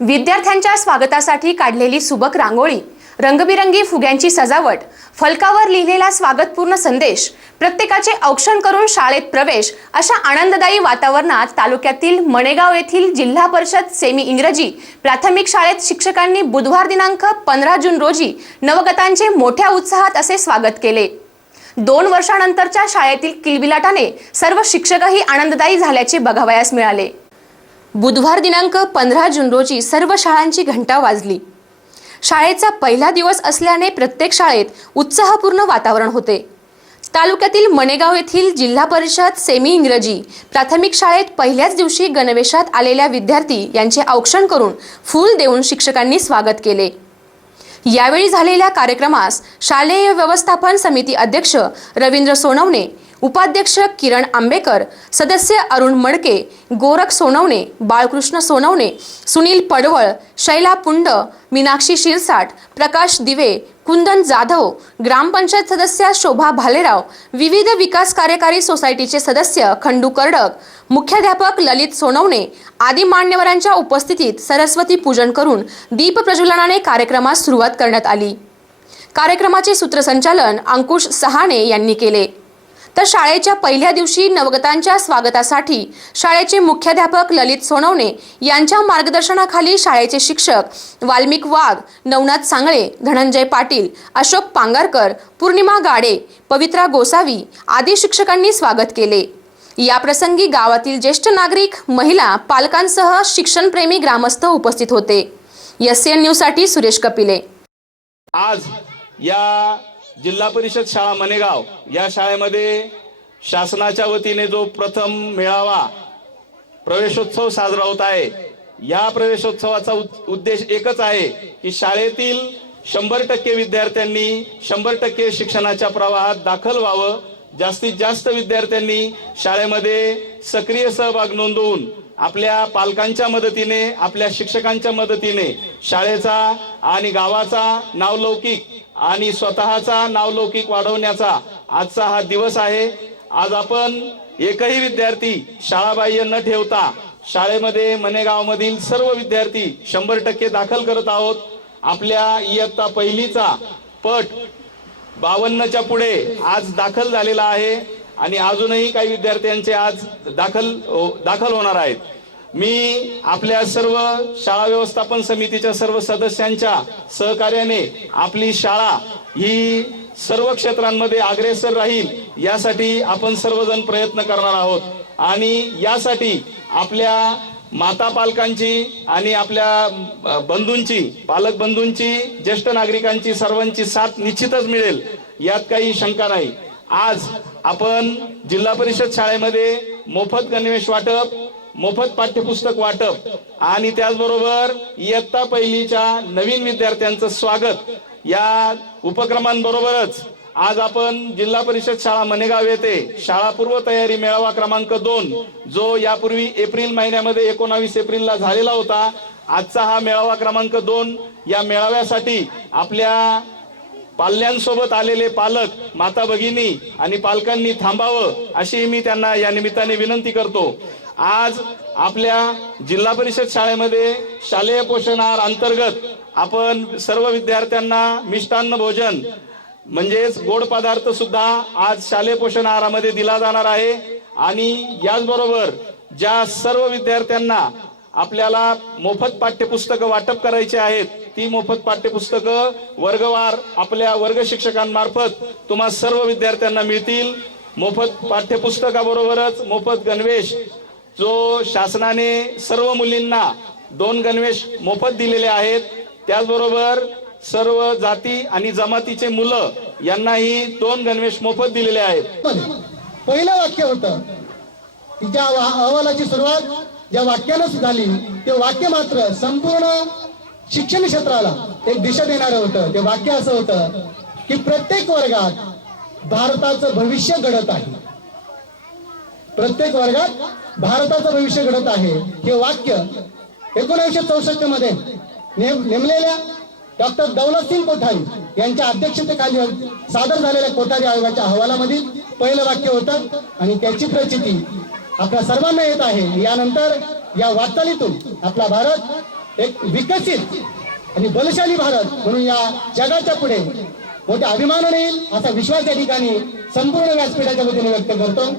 विद्यार्थ्यांच्या स्वागतासाठी काढलेली सुबक रांगोळी रंगबिरंगी फुग्यांची सजावट फलकावर लिहिलेला स्वागतपूर्ण संदेश प्रत्येकाचे औक्षण करून शाळेत प्रवेश अशा आनंददायी वातावरणात तालुक्यातील मणेगाव येथील जिल्हा परिषद सेमी इंग्रजी प्राथमिक शाळेत शिक्षकांनी बुधवार दिनांक पंधरा जून रोजी नवगतांचे मोठ्या उत्साहात असे स्वागत केले. दोन वर्षानंतरच्या शाळेतील किलबिलाटाने सर्व शिक्षकही आनंददायी झाल्याचे बघावयास मिळाले. बुधवार दिनांक पंधरा जून रोजी सर्व शाळांची घंटा वाजली. शाळेचा पहिला दिवस असल्याने प्रत्येक शाळेत उत्साहपूर्ण वातावरण होते. तालुक्यातील मणेगाव येथील जिल्हा परिषद सेमी इंग्रजी प्राथमिक शाळेत पहिल्याच दिवशी गणवेशात आलेल्या विद्यार्थी यांचे औक्षण करून फूल देऊन शिक्षकांनी स्वागत केले. यावेळी झालेल्या कार्यक्रमास शालेय व्यवस्थापन समिती अध्यक्ष रवींद्र सोनवणे उपाध्यक्ष किरण आंबेकर सदस्य अरुण मडके गोरख सोनवणे बाळकृष्ण सोनवणे सुनील पडवळ शैला पुंड मीनाक्षी शिरसाट प्रकाश दिवे कुंदन जाधव ग्रामपंचायत सदस्य शोभा भालेराव विविध विकास कार्यकारी सोसायटीचे सदस्य खंडू कर्डक मुख्याध्यापक ललित सोनवणे आदी मान्यवरांच्या उपस्थितीत सरस्वती पूजन करून दीप प्रज्वलनाने कार्यक्रमास सुरुवात करण्यात आली. कार्यक्रमाचे सूत्रसंचालन अंकुश सहाणे यांनी केले. तर शाळेच्या पहिल्या दिवशी नवगतांच्या स्वागतासाठी शाळेचे मुख्याध्यापक ललित सोनवणे यांच्या मार्गदर्शनाखाली शाळेचे शिक्षक वाल्मिक वाघ नवनाथ सांगळे धनंजय पाटील अशोक पांगारकर पूर्णिमा गाडे पवित्रा गोसावी आदी शिक्षकांनी स्वागत केले. या प्रसंगी गावातील ज्येष्ठ नागरिक महिला पालकांसह शिक्षणप्रेमी ग्रामस्थ उपस्थित होते. एस एन न्यूजसाठी सुरेश कपिले. आज या जिल्हा परिषद शाळा मनेगाव या शाळेमध्ये शासनाच्या वतीने जो प्रथम मेळावा प्रवेशोत्सव साजरा होत आहे या प्रवेशोत्सवाचा उद्देश एकच आहे की शाळेतील शंभर टक्के विद्यार्थ्यांनी शंभर टक्के शिक्षणाच्या प्रवाहात दाखल व्हावं. जास्तीत जास्त विद्यार्थ्यांनी शाळेमध्ये सक्रिय सहभाग नोंदवून आपल्या पालकांच्या मदतीने आपल्या शिक्षकांच्या मदतीने शाळेचा आणि गावाचा नावलौकिक आणि स्वतःचा नावलौकिक वाढवण्याचा आजचा हा दिवस आहे. आज आपण एकही विद्यार्थी शाळाबाह्य न ठेवता शाळेमध्ये मनेगावमधील सर्व विद्यार्थी शंभर टक्के दाखल करत आहोत. आपल्या इयत्ता पहिलीचा पट बावन्नच्या पुढे आज दाखल झालेला आहे. आणि अजूनही काही विद्यार्थ्यांचे आज दाखल हो, दाखल होणार आहेत. मी आपल्या सर्व शाळा व्यवस्थापन समितीच्या सर्व सदस्यांच्या सहकार्याने आपली शाळा ही सर्व क्षेत्रांमध्ये अग्रेसर राहील यासाठी आपण सर्वजण प्रयत्न करणार आहोत. आणि यासाठी आपल्या माता पालकांची आणि आपल्या बंधूंची पालक बंधूंची ज्येष्ठ नागरिकांची सर्वांची साथ निश्चितच मिळेल यात काही शंका नाही. आज आपण जिल्हा परिषद शाळेमध्ये मोफत गणवेश वाटप मोफत पाठ्यपुस्तक वाटप आणि त्याचबरोबर इयत्ता पहिलीच्या नवीन विद्यार्थ्यांचं स्वागत या उपक्रमांबरोबरच आज आपण जिल्हा परिषद शाळा मनेगाव येथे शाळा पूर्व तयारी मेळावा क्रमांक दोन जो यापूर्वी एप्रिल महिन्यामध्ये एकोणावीस एप्रिलला झालेला होता आजचा हा मेळावा क्रमांक दोन या मेळाव्यासाठी आपल्या पाल्यांसोबत आलेले पालक माता भगिनी आणि पालकांनी थांबावं अशी मी त्यांना या निमित्ताने विनंती करतो. आज आपल्या जिल्हा परिषद शाळेमध्ये शालेय पोषण आहार अंतर्गत आपण सर्व विद्यार्थ्यांना मिष्टान्न भोजन म्हणजेच गोड पदार्थ सुद्धा आज शालेय पोषण आहारामध्ये दिला जाणार आहे. आणि याचबरोबर ज्या सर्व विद्यार्थ्यांना आपल्याला मोफत पाठ्यपुस्तकं वाटप करायची आहेत. ती मोफत पाठ्यपुस्तकं वर्गवार आपल्या वर्ग शिक्षकांमार्फत तुम्हा सर्व विद्यार्थ्यांना मिळतील. मोफत पाठ्यपुस्तकाबरोबरच मोफत गणवेश जो शासनाने सर्व मुलींना दोन गणवेश मोफत दिलेले आहेत. त्याचबरोबर सर्व जाती आणि जमातीचे मुलं यांनाही दोन गणवेश मोफत दिलेले आहेत. पहिलं वाक्य होतं तिच्या अहवालाची सुरुवात ज्या वाक्यानं झाली ते वाक्य मात्र संपूर्ण शिक्षण क्षेत्राला एक दिशा देणारं होतं. ते वाक्य असं होतं की प्रत्येक वर्गात भारताचं भविष्य घडत आहे. प्रत्येक वर्गात भारताचं भविष्य घडत आहे. हे वाक्य एकोणीसशे चौसष्टमध्ये नेम- नेमलेल्या डॉक्टर दौलतसिंग कोठारी यांच्या अध्यक्षतेखाली सादर झालेल्या कोठारी आयोगाच्या अहवालामधील पहिलं वाक्य होतं आणि त्याची प्रचिती आपल्या सर्वांना येत आहे. यानंतर या वाटचालीतून आपला भारत एक विकसित आणि बलशाली भारत म्हणून या जगाच्या पुढे मोठ्या अभिमानाने येईल असा विश्वास या ठिकाणी संपूर्ण व्यासपीठाच्या वतीने व्यक्त करतो.